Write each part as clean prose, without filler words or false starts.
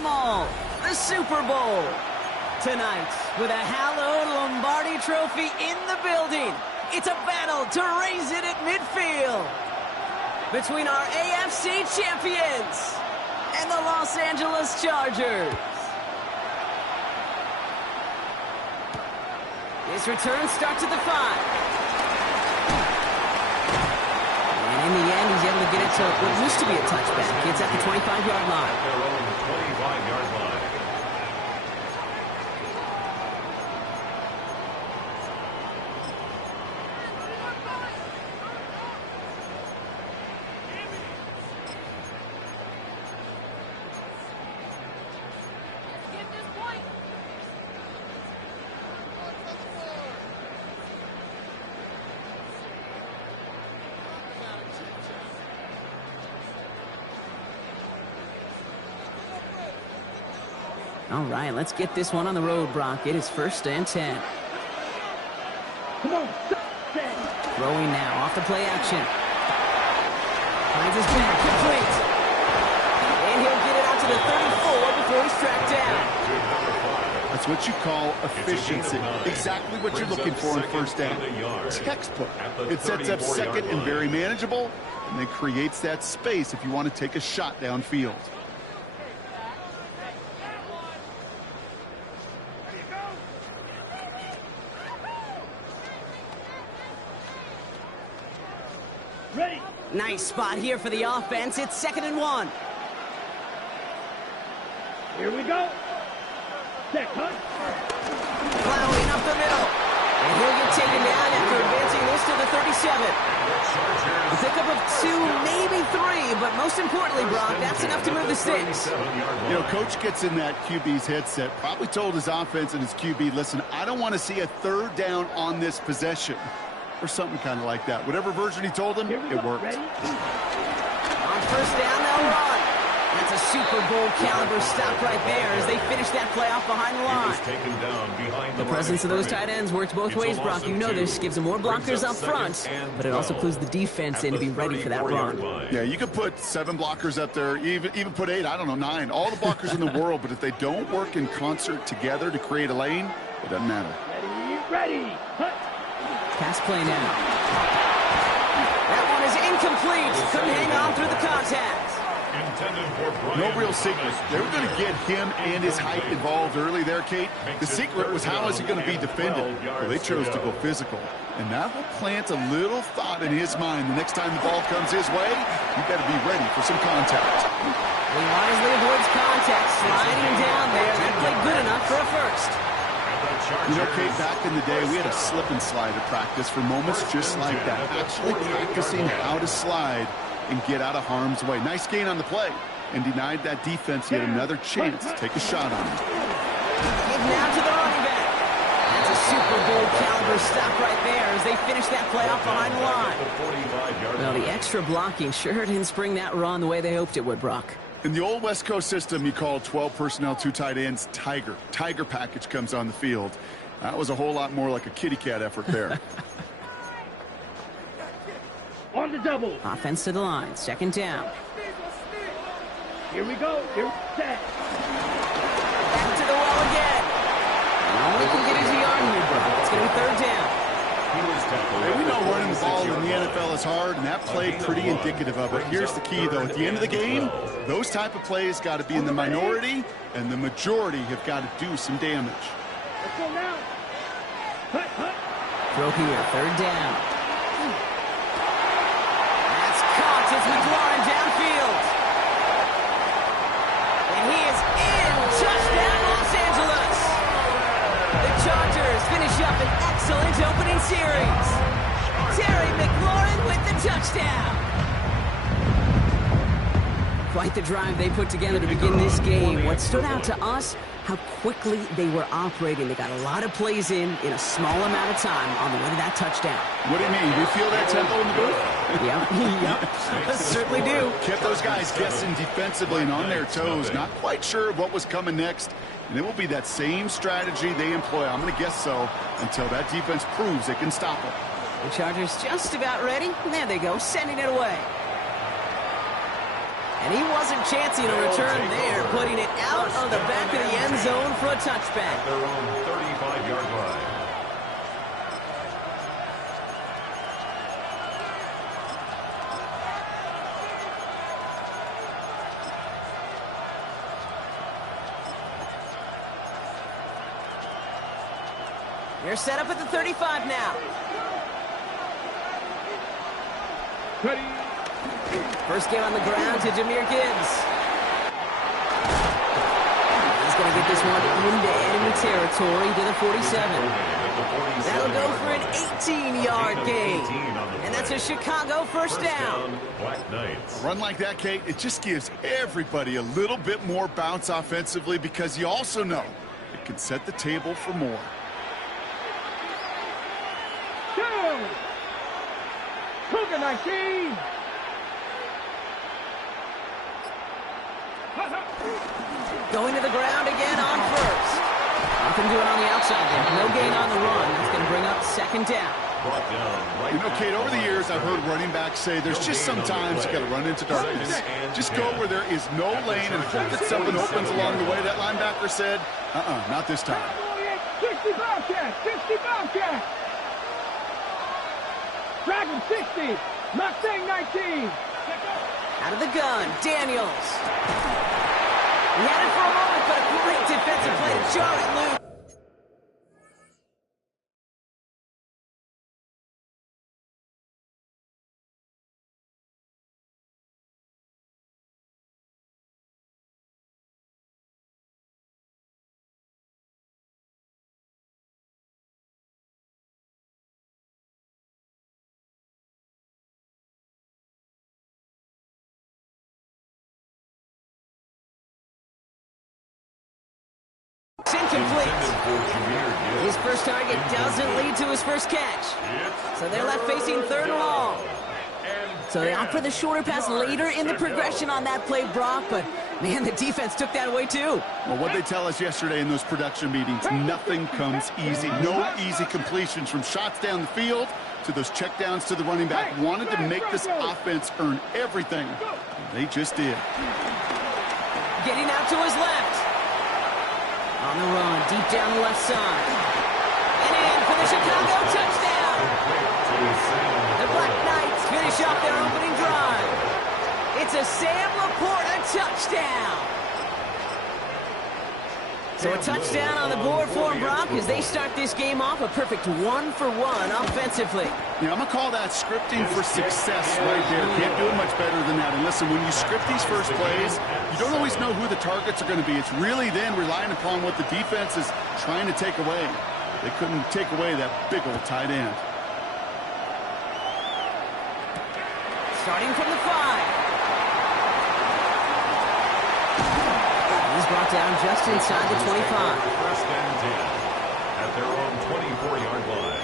them all, the Super Bowl. Tonight, with a hallowed Lombardi trophy in the building, it's a battle to raise it at midfield between our AFC champions and the Los Angeles Chargers. His return starts at the 5. And in the end, he's able to get it to what used to be a touchback. It's at the 25-yard line. Their own 25-yard line. All right, let's get this one on the road, Brock. It is 1st and 10. Come on. Throwing now, off the play action. Finds his back, complete. And he'll get it out to the 34 before he's tracked down. That's what you call efficiency. Exactly what you're looking for in 1st down. Textbook. It sets up 2nd and very manageable, and then creates that space if you want to take a shot downfield. Ready. Nice spot here for the offense. It's 2nd and 1. Here we go. Set, cut. Plowing up the middle. And he'll get taken down after advancing this to the 37. A pickup of 2, maybe 3, but most importantly, Brock, that's enough to move the sticks. You know, Coach gets in that QB's headset, probably told his offense and his QB, listen, I don't want to see a 3rd down on this possession. Or something kind of like that. Whatever version he told him, it worked. Ready? On 1st down, they'll run. That's a Super Bowl caliber stop right there as they finish that play off behind the line. Taken down behind The presence of those tight ends works both ways, Brock. You know this. Gives them more blockers up front, but it also clues the defense in to be ready for that run. Yeah, you could put 7 blockers up there, even put 8, I don't know, 9. All the blockers in the world, but if they don't work in concert together to create a lane, it doesn't matter. Ready. Cut. Pass play now. That one is incomplete. Couldn't hang on through the contact. No real secret. They were going to get him and his height involved early there, Kate. The secret was how is he going to be defended? Well, they chose to go physical. And that will plant a little thought in his mind. The next time the ball comes his way, you better be ready for some contact. He wisely avoids contact, sliding down there. That played good enough for a 1st. You know, Kate, back in the day, we had a slip and slide at practice for moments just like that. Actually practicing how to slide and get out of harm's way. Nice gain on the play, and denied that defense yet another chance to take a shot on him. Give now to the running back. That's a Super Bowl caliber stop right there as they finish that play off behind the line. Well, the extra blocking sure didn't spring that run the way they hoped it would, Brock. In the old West Coast system, you called 12 personnel, 2 tight ends, Tiger. Tiger package comes on the field. That was a whole lot more like a kitty cat effort there. On the double. Offense to the line. 2nd down. Here we go. Here. Set. Back to the well again. Only can get his yard here, Brock. It's going to be 3rd down. Hey, we know running the ball in the NFL is hard, and that play pretty indicative of it. Here's the key, though. At the end of the game, those type of plays got to be in the minority, and the majority have got to do some damage. Let's go now. Cut, cut. Throw here. 3rd down. That's caught as McLaurin downfield. And he is in. Touchdown, Los Angeles. The Chargers finish up an excellent opening series. Terry McLaurin with the touchdown. Quite the drive they put together to begin this game. What stood out to us, how quickly they were operating. They got a lot of plays in a small amount of time on the way to that touchdown. What do you mean? You feel that tempo in the booth? Yep. Certainly do. Kept those guys guessing defensively and on their toes, not quite sure what was coming next. And it will be that same strategy they employ, I'm going to guess so, until that defense proves it can stop them. The Chargers just about ready. There they go, sending it away. And he wasn't chancing a return there, putting it out of the back of the end zone for a touchback. At their own 35-yard line. They're set up at the 35 now. Ready. First game on the ground to Jahmyr Gibbs. He's going to get this one into enemy territory to the 47. That'll go for an 18-yard gain. And that's a Chicago first down. Black Knights. A run like that, Kate, it just gives everybody a little bit more bounce offensively because you also know it can set the table for more. Cougar 19. Going to the ground again on first. Nothing doing on the outside there. No gain on the run. That's going to bring up second down. You know, Kate, over the years, I've heard running backs say there's just sometimes you got to run into darkness. Just go where there is no lane and hope that something opens along the way. That linebacker said, not this time. 60 Bobcat, 60 Bobcat. Dragon 60, Mustang 19. Out of the gun, Daniels. He had it for a moment, but a great defensive play to jar it loose. Incomplete. His first target doesn't lead to his first catch. So they're left facing third and long. So they opt for the shorter pass later in the progression on that play, Brock, but man, the defense took that away too. Well, what they tell us yesterday in those production meetings, nothing comes easy. No easy completions from shots down the field to those checkdowns to the running back. Wanted to make this offense earn everything. They just did. Getting out to his left. On the run, deep down the left side. And in for the Chicago touchdown. The Black Knights finish off their opening drive. It's a Sam Laporta touchdown. So a touchdown on the board for Brock as they start this game off a perfect 1-for-1 offensively. Yeah, I'm going to call that scripting for success right there. Can't do it much better than that. And listen, when you script these first plays, you don't always know who the targets are going to be. It's really then relying upon what the defense is trying to take away. They couldn't take away that big old tight end. Starting from the 5. He's brought down just inside the 25. First and 10 at their own 24-yard line.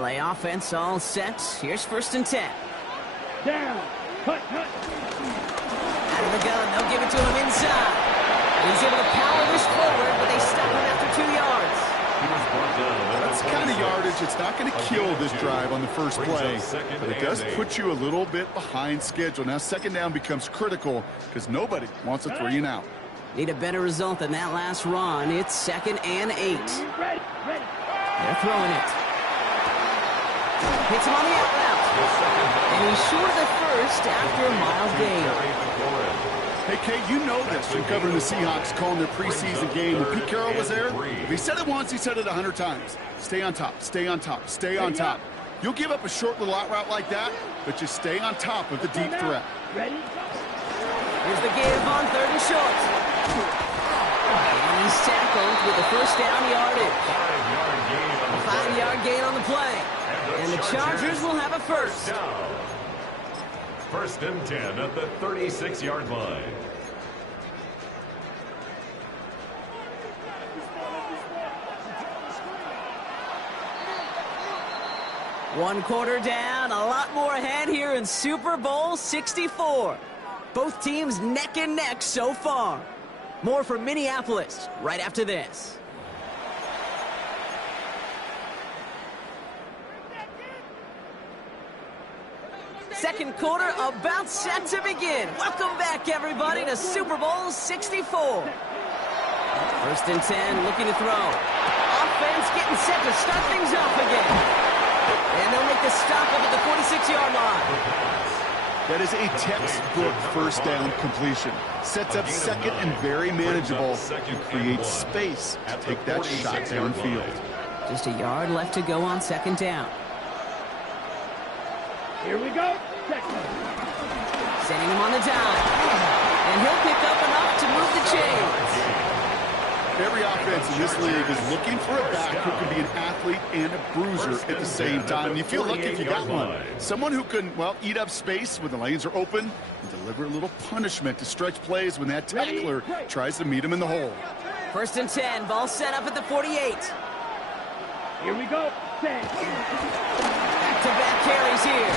LA offense all set. Here's first and 10. Down. Hut. Out of the gun, they'll give it to him inside. He's able to power this forward, but they stop him after 2 yards. That's the kind of yardage. It's not going to kill this drive on the first play, but it does put you a little bit behind schedule. Now second down becomes critical because nobody wants a 3 and out. Need a better result than that last run. It's 2nd and 8. Ready. They're throwing it. Hits him on the out route. And he's short of the first after a mild gain. Hey, Kate, you know this from covering the Seahawks, calling their preseason game. When Pete Carroll was there, if he said it once, he said it 100 times. Stay on top, stay on top, stay on top. You'll give up a short little out route like that, but just stay on top of the deep threat. Ready. Here's the give on 3rd and short. And he's tackled with the first down yardage. 5-yard gain on the play. And the Chargers will have a first. First and 10 at the 36-yard line. One quarter down, a lot more ahead here in Super Bowl 64. Both teams neck and neck so far. More from Minneapolis right after this. Second quarter about set to begin. Welcome back, everybody, to Super Bowl 64. First and 10, looking to throw. Offense getting set to start things off again. And they'll make the stop up at the 46-yard line. That is a textbook first down completion. Sets up second and very manageable. And creates space to take that shot downfield. Just a yard left to go on second down. Here we go. Sending him on the dime. And he'll pick up enough to move the chains. Every offense in this league is looking for a back who can be an athlete and a bruiser at the same time. And you feel lucky if you got one. Someone who can, well, eat up space when the lanes are open and deliver a little punishment to stretch plays when that tackler tries to meet him in the hole. First and 10, ball set up at the 48. Here we go. Back-to-back carries here.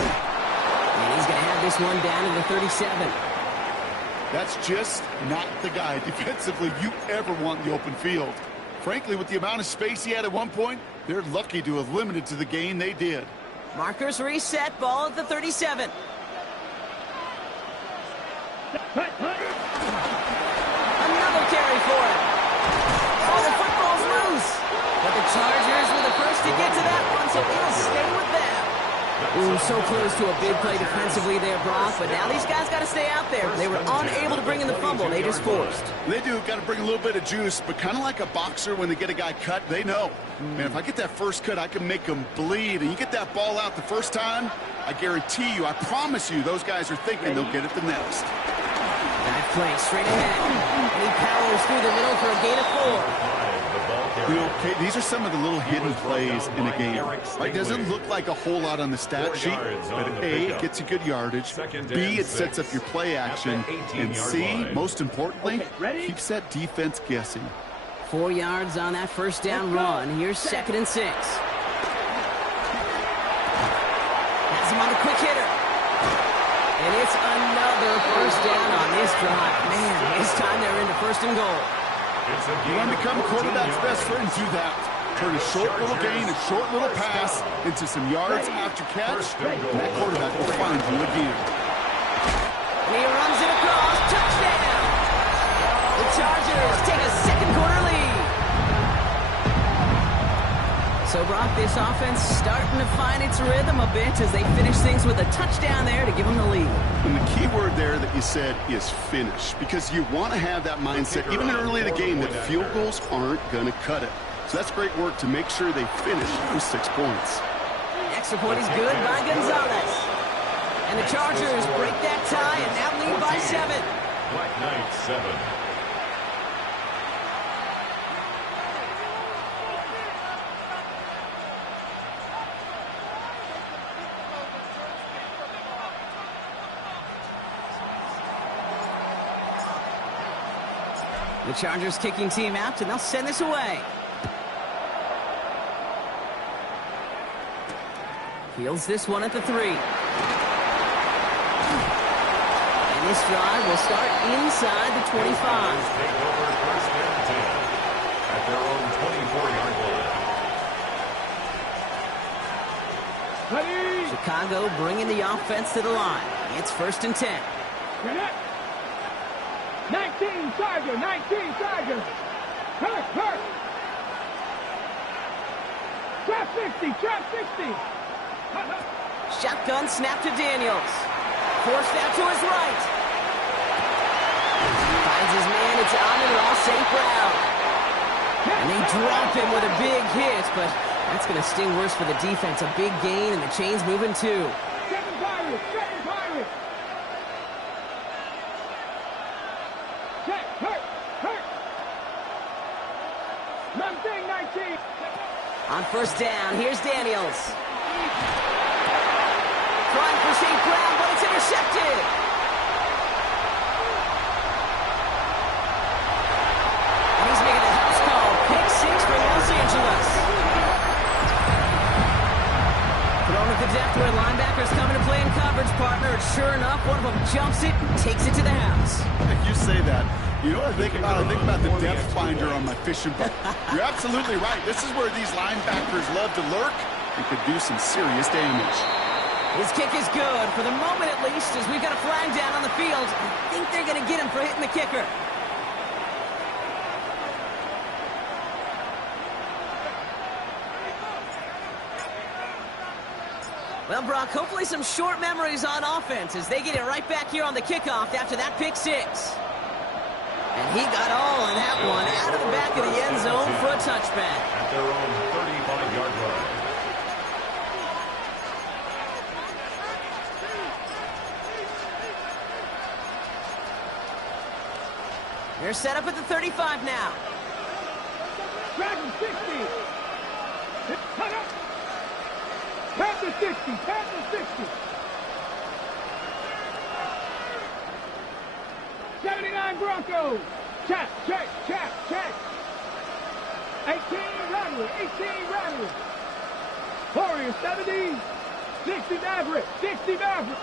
And he's going to have this one down to the 37. That's just not the guy defensively you ever want in the open field. Frankly, with the amount of space he had at one point, they're lucky to have limited to the gain they did. Markers reset, ball at the 37. Another carry for him. Oh, the football's loose. But the Chargers were the first to get to that one, so it'll stay with them. Ooh, so close to a big play defensively there, Brock, but now these guys got to stay out there. They were unable to bring in the fumble. They just forced. They do. Got to bring a little bit of juice, but kind of like a boxer when they get a guy cut, they know. Man, if I get that first cut, I can make them bleed. And you get that ball out the first time, I guarantee you, I promise you, those guys are thinking they'll get it the next. That play straight ahead. And he powers through the middle for a gain of 4. You know, Kate, these are some of the little hidden plays in a game. Right? Doesn't look like a whole lot on the stat sheet, but A, it gets you good yardage. B, it sets up your play action. And C, most importantly, keeps that defense guessing. 4 yards on that first down run. Here's second and 6. Has him on the quick hitter. And it's another first down on this drive. Man, this time they're into first and goal. You want to become a quarterback's best friend, do that. Turn a short little gain, a short little pass into some yards after catch, and that quarterback will find you again. And he runs it across. Touchdown! The Chargers take a second quarter lead. So, Brock, this offense starting to find its rhythm a bit as they finish things with a touchdown there to give them the lead. And the key word there that you said is finish, because you want to have that mindset, even early in the game, that field goals aren't going to cut it. So that's great work to make sure they finish with 6 points. Extra point is good by Gonzalez. And the Chargers break that tie and now lead by 7. Black Knight 7. The Chargers kicking team out, and they'll send this away. Fields this one at the 3. And this drive will start inside the 25. Take over first and 10 at their own 24-yard line. Chicago bringing the offense to the line. It's first and 10. 19 Chargers, 19 Chargers. Hurt. Trap 60, trap 60. Shotgun snap to Daniels. Forced out to his right. Finds his man, it's Amon-Ra St. Brown. And they drop him with a big hit, but that's going to sting worse for the defense. A big gain, and the chain's moving too. Second Pirates. Check, hurt. 19. On first down, here's Daniels. Trying for St. Brown, but it's intercepted. And he's making the house call. Pick 6 for Los Angeles. Thrown at the depth where linebackers coming to play in coverage, partner. And sure enough, one of them jumps it and takes it to the house. You say that. You know what I think about? I think about the depth finder on my fishing boat. You're absolutely right. This is where these linebackers love to lurk and could do some serious damage. His kick is good, for the moment at least, as we've got a flag down on the field. I think they're going to get him for hitting the kicker. Well, Brock, hopefully some short memories on offense as they get it right back here on the kickoff after that pick six. And he got all of that one out of the back of the end zone for a touchback. At their own 35-yard line. They're set up at the 35 now. Dragon 60. Cut up. Panther 60. Panther 60. 79 Broncos. Check, check, check, check. 18 Rattler. 18 Rattler. Warriors 70. 60 Maverick. 60 Maverick.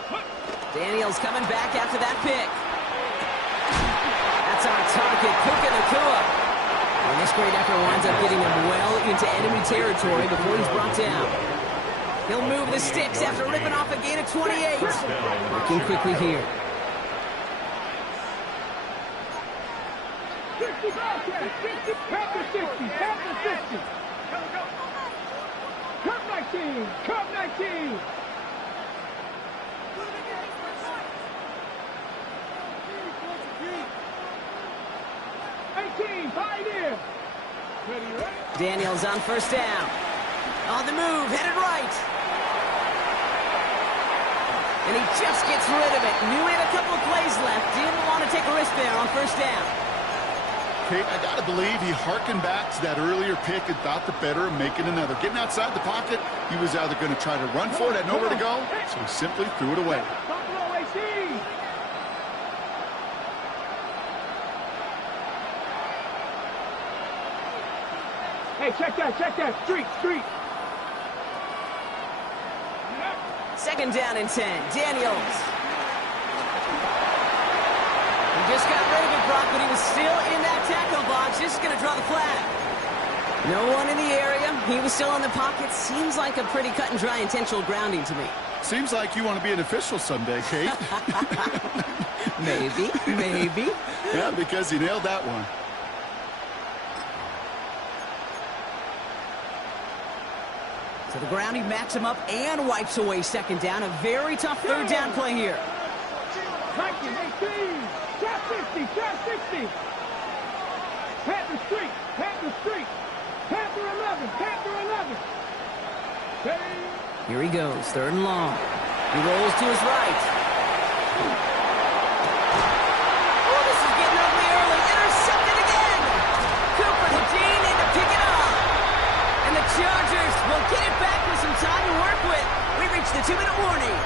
Daniels coming back after that pick. That's our target, Puka Nakua. And this great effort winds up getting him well into enemy territory before he's brought down. He'll move the sticks after ripping off a gain of 28. Working quickly here. 60 Bobcats. 60. Panther 60. Panther 60. Cup 19. Cup 19. Pioneer. Daniels on first down. On the move, headed right. And he just gets rid of it. Knew he had a couple of plays left. Didn't want to take a risk there on first down. Kate, I got to believe he hearkened back to that earlier pick and thought the better of making another. Getting outside the pocket, he was either going to try to run for it, had nowhere to go, so he simply threw it away. Buffalo AC. Hey, check that, street. Second down and 10, Daniels. He just got rid of it, Brock, but he was still in that tackle box. Just going to draw the flag. No one in the area. He was still in the pocket. Seems like a pretty cut and dry intentional grounding to me. Seems like you want to be an official someday, Kate. Maybe. Yeah, because he nailed that one. So the grounding backs him up and wipes away second down. A very tough third down play here. 19, 18, trap 60, trap 60. Panther Street, Panther 11, Panther 11. Here he goes, third and long. He rolls to his right. Oh, this is getting ugly early. Intercepted again. Cooper to Dean in to pick it up. And the Chargers will get it back with some time to work with. We reach the 2-minute warning.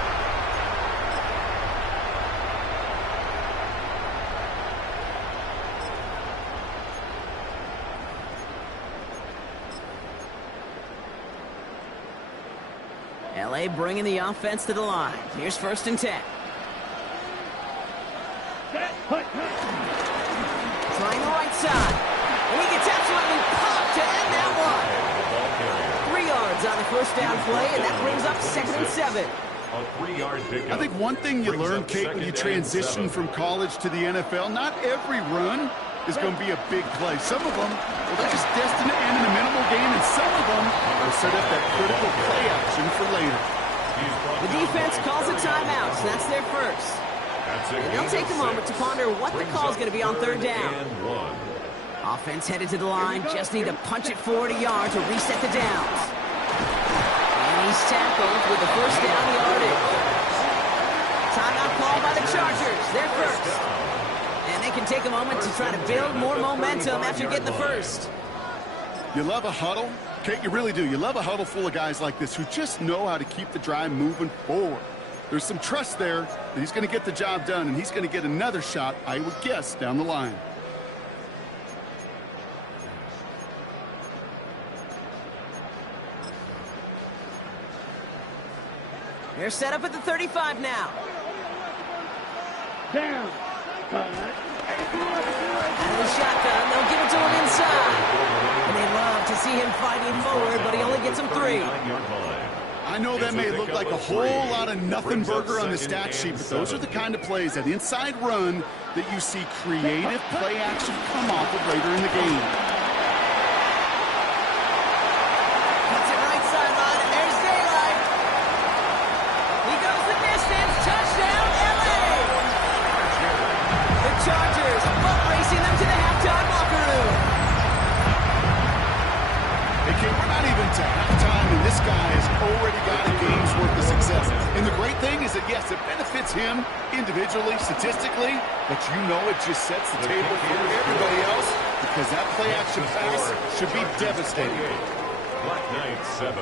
LA bringing the offense to the line. Here's first and 10. Trying the right side. And he gets absolutely popped to end that one. 3 yards on the first down play, and that brings up second and 7. A 3-yard pickup. I think one thing you learn, Kate, when you transition from college to the NFL, not every run is going to be a big play. Some of them, well, they're just destined to end in a minimal gain, and some of them will set up that critical play action for later. The defense calls a timeout, so that's their first. And they'll take a moment to ponder what the call is going to be on third down. Offense headed to the line, just need to punch it forward a yard to reset the downs. And he's tackled with the first down yardage. Timeout called by the Chargers, they're first. And they can take a moment to try to build more momentum after getting the first. You love a huddle? Kate, you really do. You love a huddle full of guys like this who just know how to keep the drive moving forward. There's some trust there that he's going to get the job done, and he's going to get another shot, I would guess, down the line. They're set up at the 35 now. Down. see him fighting forward, but he only gets him 3. I know that may look like a whole lot of nothing burger on the stat sheet, but those are the kind of plays, that inside run, that you see creative play action come off of later in the game. Cuts it right sideline, and there's daylight. He goes the distance. Touchdown, LA! The Chargers butt racing them to the halftime locker room. Okay, we're not even to halftime, and this guy has already got a game's worth of success. And the great thing is that, yes, it benefits him individually, statistically, but you know it just sets the table for everybody else, because that play-action pass should be devastating. Black Knight 7.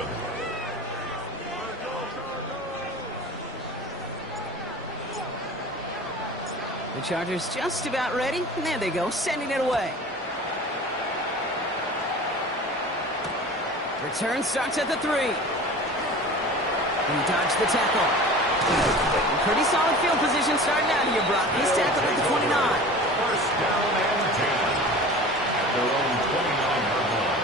The Chargers just about ready. And there they go, sending it away. Return starts at the 3. He dodged the tackle. Pretty solid field position starting out here, Brock. He's tackled at the 29. First down and 10 at their own 29-yard line.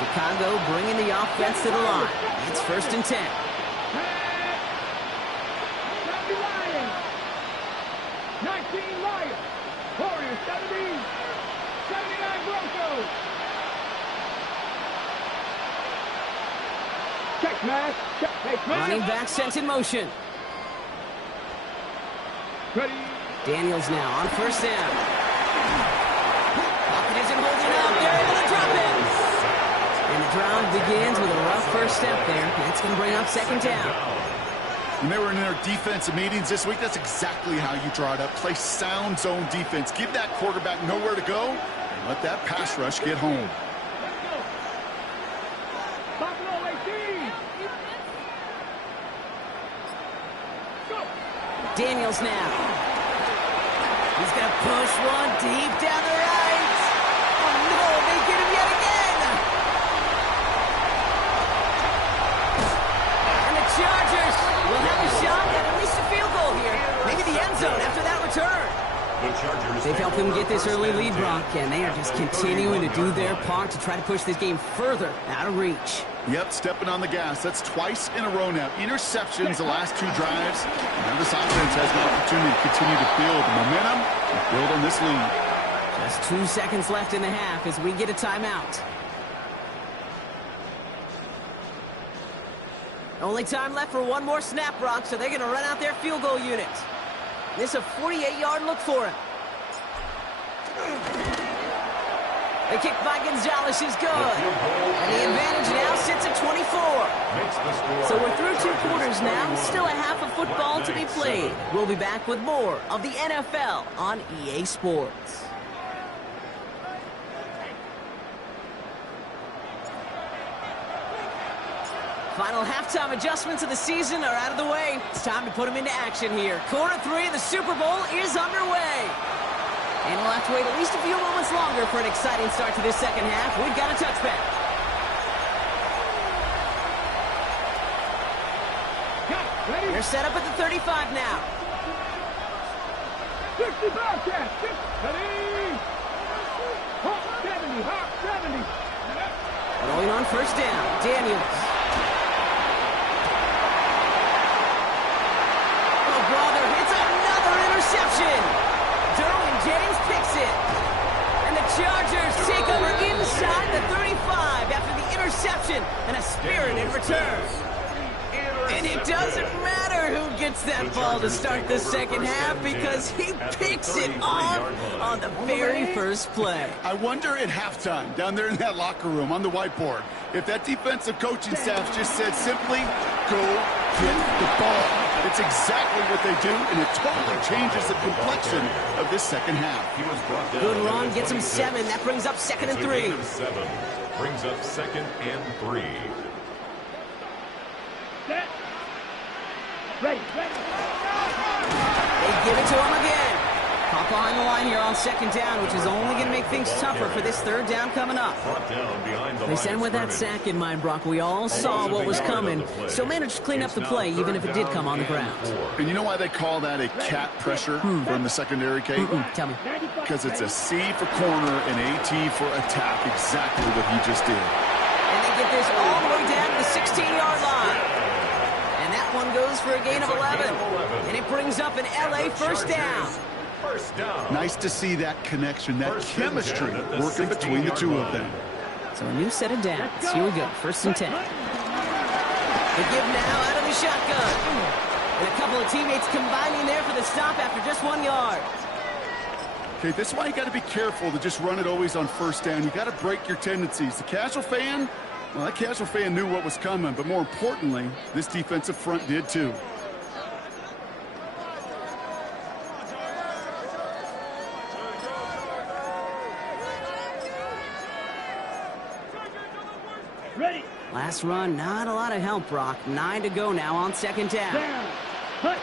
Chicago bringing the offense to the line. It's first and 10. 19 Lions. Warriors 70. 79 Broncos. Check, man. Check. Hey, man. Running back sent in motion. Ready. Daniels now on first down. Pocket isn't holding up. They're able to drop it. And the drive begins with a rough first step there. That's going to bring up second down. When they were in their defensive meetings this week, that's exactly how you draw it up. Play sound zone defense. Give that quarterback nowhere to go, and let that pass rush get home. Buffalo 18. Go. Daniels now. He's going to push one deep down the right. Oh, no, they get him yet again. And the Chargers will have a shot at least a field goal here. Maybe the end zone after that return. They've helped them get this early lead, Brock, and they are just continuing to do their part to try to push this game further out of reach. Yep, stepping on the gas. That's twice in a row now. Interceptions the last 2 drives. Now this offense has an opportunity to continue to build momentum and build on this lead. Just 2 seconds left in the half as we get a timeout. Only time left for one more snap, Brock, so they're going to run out their field goal unit. This is a 48-yard look for him. The kick by Gonzalez is good. And the advantage now sits at 24. So we're through 2 quarters now. Still a half of football to be played. We'll be back with more of the NFL on EA Sports. Final halftime adjustments of the season are out of the way. It's time to put them into action here. Quarter 3 of the Super Bowl is underway. And we'll have to wait at least a few moments longer for an exciting start to this second half. We've got a touchback. They're set up at the 35 now. 60 Bobcat. Ready. Hawk 70. Hawk 70. Going on first down. Daniels. Oh, brother, it's another interception. Derwin James picks it. And the Chargers take over inside the 35 after the interception and a spirited return. And it doesn't matter who gets that ball to start the second half because he picks it off on the very first play. I wonder at halftime, down there in that locker room on the whiteboard, if that defensive coaching staff just said simply, go get the ball. It's exactly what they do, and it totally changes the complexion of this second half. Good run, gets him 7. That brings up second and 3. 7 brings up second and 3. Set. Ready. They give it to him again. Pop behind the line here on second down, which is only going to make things tougher for this third down coming up. They send with that sack in mind, Brock. We all saw what was coming, so managed to clean up the play, even if it did come on the ground. And you know why they call that a cat pressure from the secondary, Kate? Tell me. Because it's a C for corner and a T for attack, exactly what he just did. And they get this all the way down to the 16-yard line. And that one goes for a gain of 11. And it brings up an LA first down. Nice to see that connection, that chemistry working between the two of them. So a new set of downs. Here we go, 1st and 10. They give now out of the shotgun. And a couple of teammates combining there for the stop after just 1 yard. Okay, this is why you got to be careful to just run it always on 1st down. You got to break your tendencies. The casual fan, well, that casual fan knew what was coming, but more importantly, this defensive front did too. Ready. Last run, not a lot of help, Brock. 9 to go now on second down. There's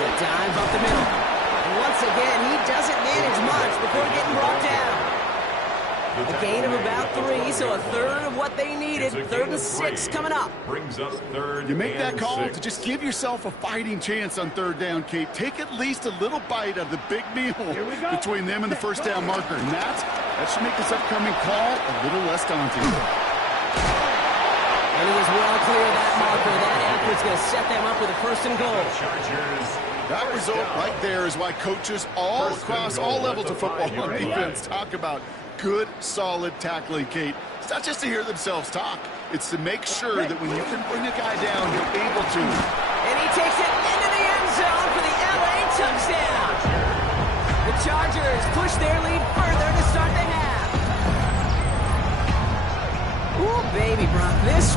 a dive up the middle. And once again, he doesn't manage much before getting brought down. A gain of about 3, so a third of what they needed. 3rd and 6 coming up. You make that call to just give yourself a fighting chance on 3rd down, Kate. Take at least a little bite of the big meal between them and the 1st down marker. And that should make this upcoming call a little less daunting. And he is well clear of that marker. That effort's going to set them up with a 1st and goal. That result right there is why coaches all across all levels of football on defense talk about good, solid tackling, Kate. It's not just to hear themselves talk. It's to make sure that when you can bring a guy down, you're able to. And he takes it into the end zone for the LA touchdown. The Chargers push their lead further to start the half. Ooh, baby, Brock, this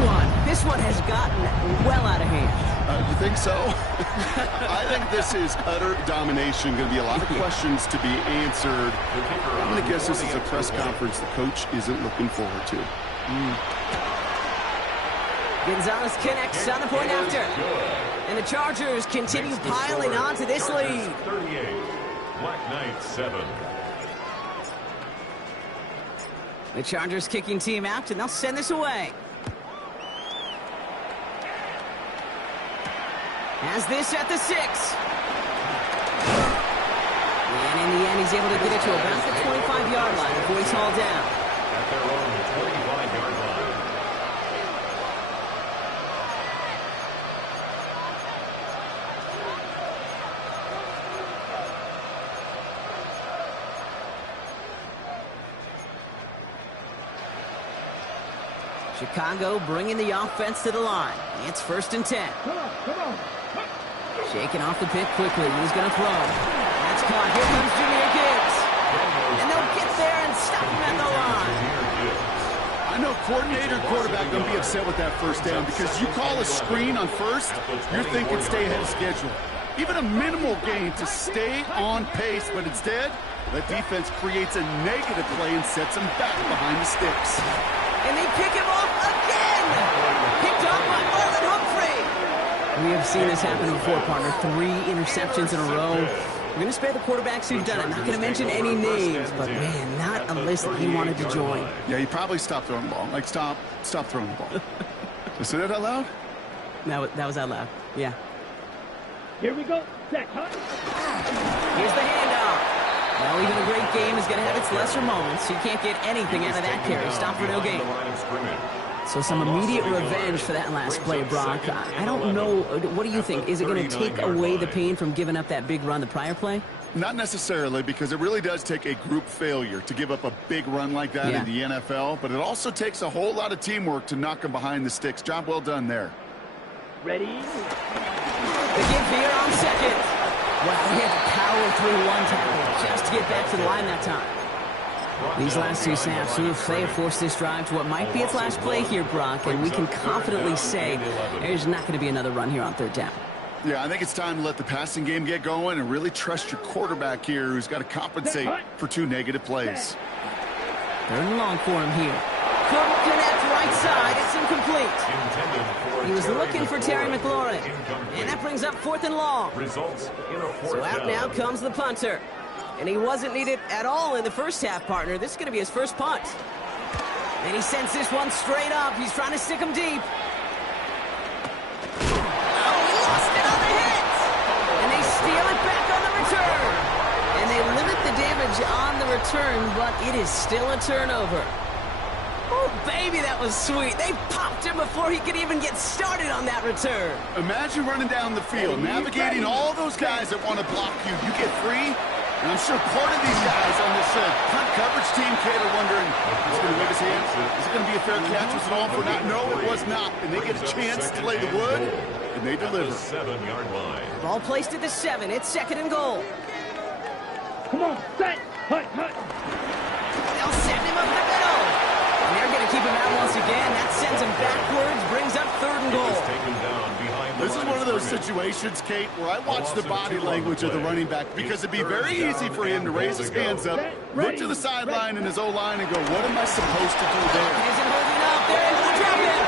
one has gotten well out of hand. You think so? I think this is utter domination. Going to be a lot of questions to be answered. I'm going to guess this is a press conference the coach isn't looking forward to. Gonzalez connects on the point after. And the Chargers continue piling on to this lead. 38, Black Knights 7. The Chargers kicking team out, and they'll send this away. Has this at the 6. And in the end, he's able to get it to about the 25-yard line before he's hauled down. At their own 25-yard line. Chicago bringing the offense to the line. It's 1st and 10. Come on. Shaking off the pick quickly. He's going to throw. That's caught. Here comes Junior Gibbs. And they'll get there and stop him at the line. I know coordinator and quarterback going to be upset with that 1st down because you call a screen on 1st, you're thinking stay ahead of schedule. Even a minimal gain to stay on pace, but instead, the defense creates a negative play and sets him back behind the sticks. And they pick him off again. Picked off by Marlon Humphrey. We have seen this happen before, partner. 3 interceptions in a row. We're going to spare the quarterbacks who've done it. Not going to mention any names, but man, not a list that he wanted to join. Yeah, he probably stopped throwing the ball. Like, stop throwing the ball. Did I say that out loud? That was out loud. Yeah. Here we go. Set. Here's the handoff. Well, even a great game is going to have its lesser moments. You can't get anything out of that carry. Stop for no gain. So some immediate revenge for that last play, Brock. I don't know. What do you think? Is it going to take away the pain from giving up that big run the prior play? Not necessarily, because it really does take a group failure to give up a big run like that in the NFL. But it also takes a whole lot of teamwork to knock them behind the sticks. Job well done there. Ready? The give here on 2nd. Wow, he had to power through one tackle just to get back to the line that time. These last 2 snaps, they have forced this drive to what might be its last play here, Brock, and we can confidently say there's not going to be another run here on 3rd down. Yeah, I think it's time to let the passing game get going and really trust your quarterback here who's got to compensate for 2 negative plays. 3rd and long for him here. Couldn't connect right side. It's incomplete. He was looking for Terry McLaurin. And that brings up 4th and long. Results in a fourth So out down. now comes the punter. And he wasn't needed at all in the first half, partner. This is going to be his first punt. And he sends this one straight up. He's trying to stick him deep. Oh, he lost it on the hit. And they steal it back on the return. And they limit the damage on the return, but it is still a turnover. Oh, baby, that was sweet. They popped him before he could even get started on that return. Imagine running down the field, navigating all those guys that want to block you. You get free, and I'm sure part of these guys on this punt coverage team, Kate, are wondering, is he going to wave his hands? Is it going to be a fair catch? Was it all for not? No, it was not. And they get a chance to lay the wood, and they deliver. The 7-yard line. Ball placed at the 7. It's 2nd and goal. Come on, set. Hut, hut. They'll send him up the middle. And they're going to keep him out once again. That sends him backwards, brings up 3rd and goal. Taken down behind the This is line one of those scrimmage. situations, Kate, where I watch the body language of the running back because it'd be very easy for him to raise his hands up, look to the sideline in his O-line and go, what am I supposed to do He there? isn't holding up. They're able to drop him.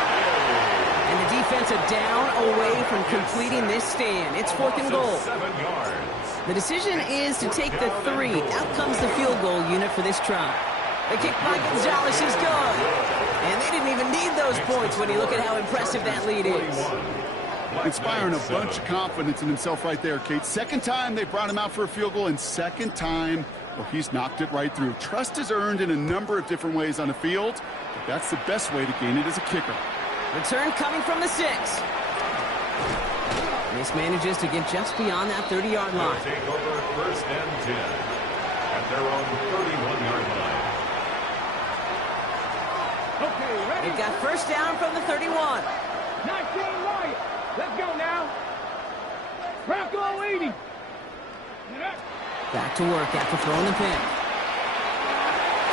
And the defense are down away from completing this stand. It's 4th and goal. 7 yards. The decision is to take the 3. Out comes the field goal unit for this try. The kick by Gonzalez is good. And they didn't even need those points when you look at how impressive that lead is. Inspiring a bunch of confidence in himself right there, Kate. Second time they brought him out for a field goal, and second time, well, he's knocked it right through. Trust is earned in a number of different ways on the field, but that's the best way to gain it as a kicker. Return coming from the 6. This manages to get just beyond that 30-yard They'll line. take over 1st and 10 at their own 31-yard line. Okay, ready? They've got 1st down from the 31. 19 right. Let's go now. Bronco 80. Back to work after throwing the pick.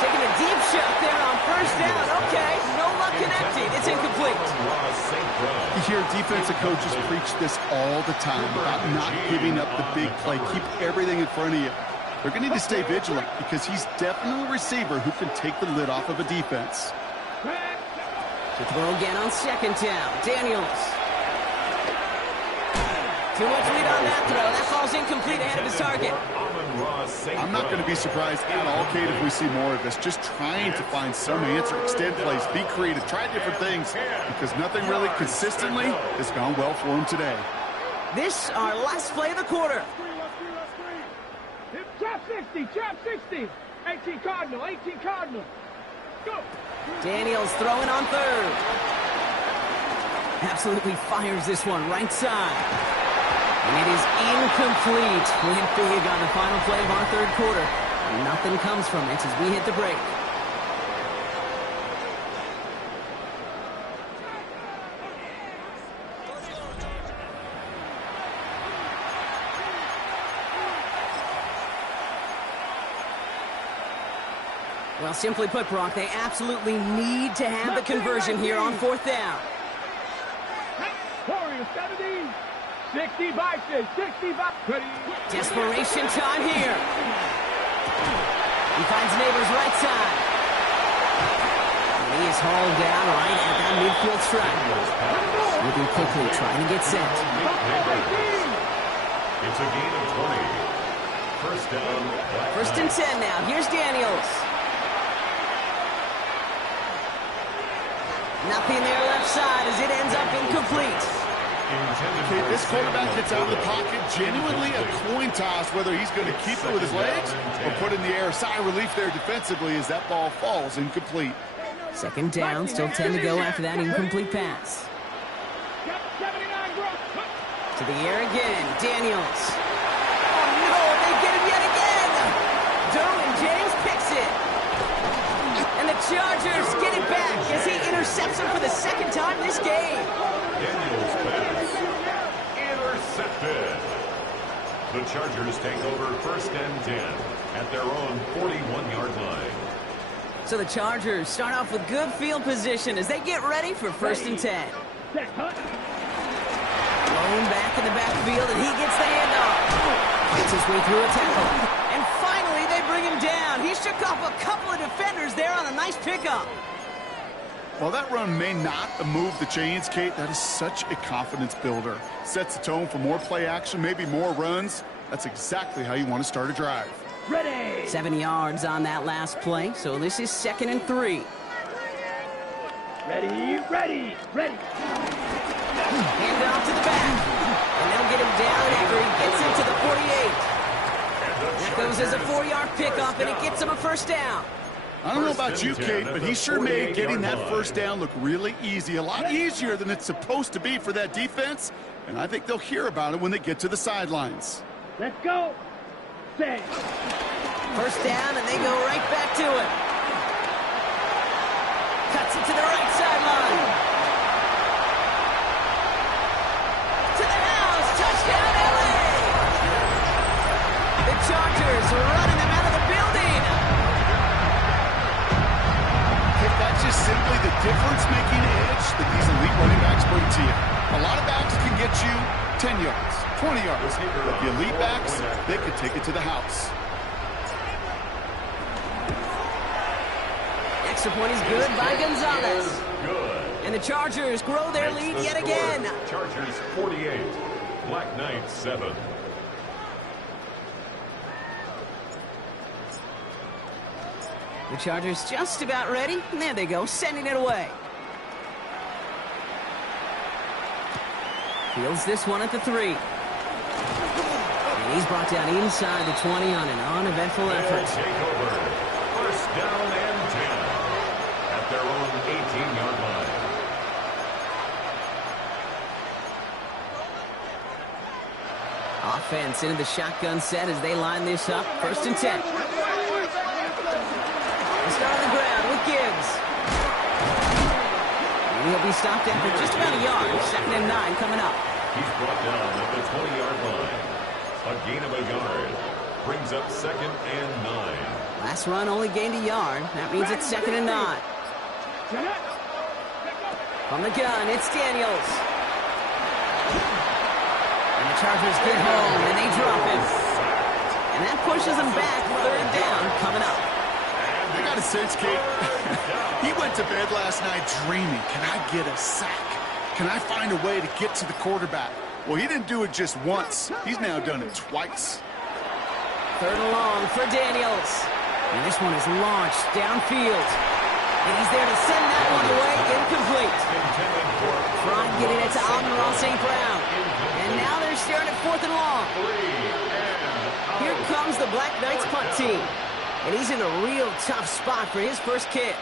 Taking a deep shot there on 1st down. Okay, no luck connecting. It's incomplete. You hear defensive coaches preach this all the time about not giving up the big play. Keep everything in front of you. They're going to need to stay vigilant because he's definitely a receiver who can take the lid off of a defense. To throw again on 2nd down. Daniels. Too much lead on that throw. That falls incomplete ahead of his target. I'm not going to be surprised at all, Kate, if we see more of this. Just trying to find some answer, extend plays, be creative, try different things, because nothing really consistently has gone well for him today. This our last play of the quarter. Trap 60, trap 60. 18 Cardinal, 18 Cardinal. Go. Daniels throwing on 3rd. Absolutely fires this one right side. And it is incomplete. Went big on the final play of our 3rd quarter. Nothing comes from it as we hit the break. Well, simply put, Brock, they absolutely need to have the conversion here on 4th down. Warriors 70. 60 boxes, 60 boxes. Desperation time here. He finds Neighbors right side. And he is hauled down right at that midfield stripe. Moving quickly, trying to get set. It's a gain of 20. 1st down. 1st and 10 now. Here's Daniels. Nothing there left side as it ends up incomplete. Okay, this quarterback gets out of the pocket, genuinely a coin toss, whether he's going to keep it with his legs or put it in the air. Sigh of relief there defensively as that ball falls incomplete. 2nd down, still 10 to go after that incomplete pass. To the air again, Daniels. Oh no, they get him yet again! Derwin James picks it. And the Chargers get it back as he intercepts him for the 2nd time this game. Daniels pass intercepted. The Chargers take over 1st and 10 at their own 41-yard line. So the Chargers start off with good field position as they get ready for 1st and 10. Thrown back in the backfield, and he gets the handoff. Fights his way through a tackle. And finally, they bring him down. He shook off a couple of defenders there on a nice pickup. While that run may not have moved the chains, Kate, that is such a confidence builder. Sets the tone for more play action, maybe more runs. That's exactly how you want to start a drive. Ready. 7 yards on that last play, so this is 2nd and 3. Ready, ready, ready. Hand it off to the back. And they'll get him down after he gets into the 48. That goes as a 4-yard pickup, and it gets him a first down. I don't know about you, Kate, but he sure made getting that first down look really easy. A lot easier than it's supposed to be for that defense. And I think they'll hear about it when they get to the sidelines. Let's go. Set. First down, and they go right back to it. Cuts it to the right sideline. To the house. Touchdown, LA. The Chargers are running them out of the building. That's just simply the difference-making edge that these elite running backs bring to you. A lot of backs can get you 10 yards, 20 yards. But the elite backs, they can take it to the house. Extra point is good by Gonzalez. And the Chargers grow their lead yet again. Chargers 48, Black Knights 7. The Chargers just about ready. And there they go, sending it away. Fields this one at the 3. And he's brought down inside the 20 on an uneventful effort. Take over. First down and 10 at their own 18-yard line. Offense into the shotgun set as they line this up. 1st and 10. Start on the ground with Gibbs. And he'll be stopped after just about a yard. 2nd and 9 coming up. He's brought down at the 20-yard line. A gain of a yard. Brings up 2nd and 9. Last run only gained a yard. That means it's 2nd and 9. From the gun, it's Daniels. And the Chargers get home, and they drop him. And that pushes them back. 3rd down coming up. I got a sense, Kate. He went to bed last night dreaming, can I get a sack? Can I find a way to get to the quarterback? Well, he didn't do it just once. He's now done it twice. 3rd and long for Daniels. And this one is launched downfield. And he's there to send that one away incomplete. Prime getting it to Amon-Ra St. Brown. And now they're staring at 4th and long. Here comes the Black Knights punt team. And he's in a real tough spot for his first kick.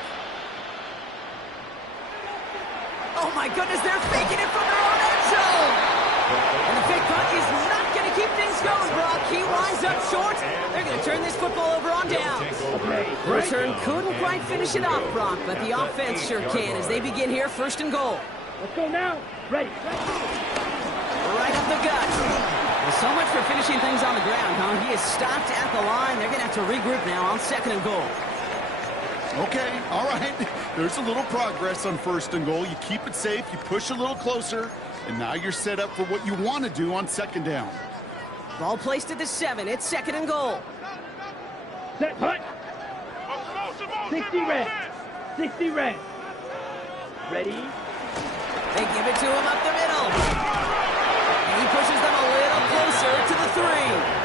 Oh my goodness, they're faking it from their own end zone. And the fake punt is not going to keep things going, Brock. He winds up short. They're going to turn this football over on downs. The return couldn't quite finish it off, Brock, but the offense sure can as they begin here 1st and goal. Let's go now. Ready. Right up the gut. Well, so much for finishing things on the ground, huh? He is stopped at the line. They're going to have to regroup now on 2nd and goal. Okay, all right. There's a little progress on 1st and goal. You keep it safe, you push a little closer, and now you're set up for what you want to do on 2nd down. Ball placed at the 7. It's 2nd and goal. Set, punt. 60 red. 60 red. Ready. They give it to him up the middle. And he pushes them a little closer to the 3.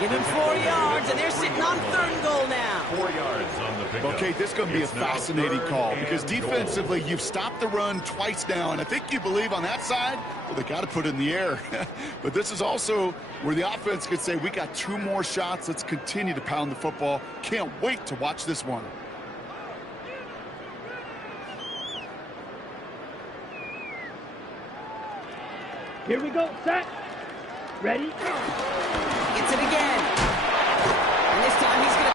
Give him 4 yards, and they're sitting on 3rd and goal now. 4 yards on the pickup. Okay, this is going to be a fascinating call because defensively, you've stopped the run twice now, and I think you believe on that side, well, they got to put it in the air. But this is also where the offense could say, we got 2 more shots. Let's continue to pound the football. Can't wait to watch this one. Here we go. Set. Ready. Gets it again. And this time he's going to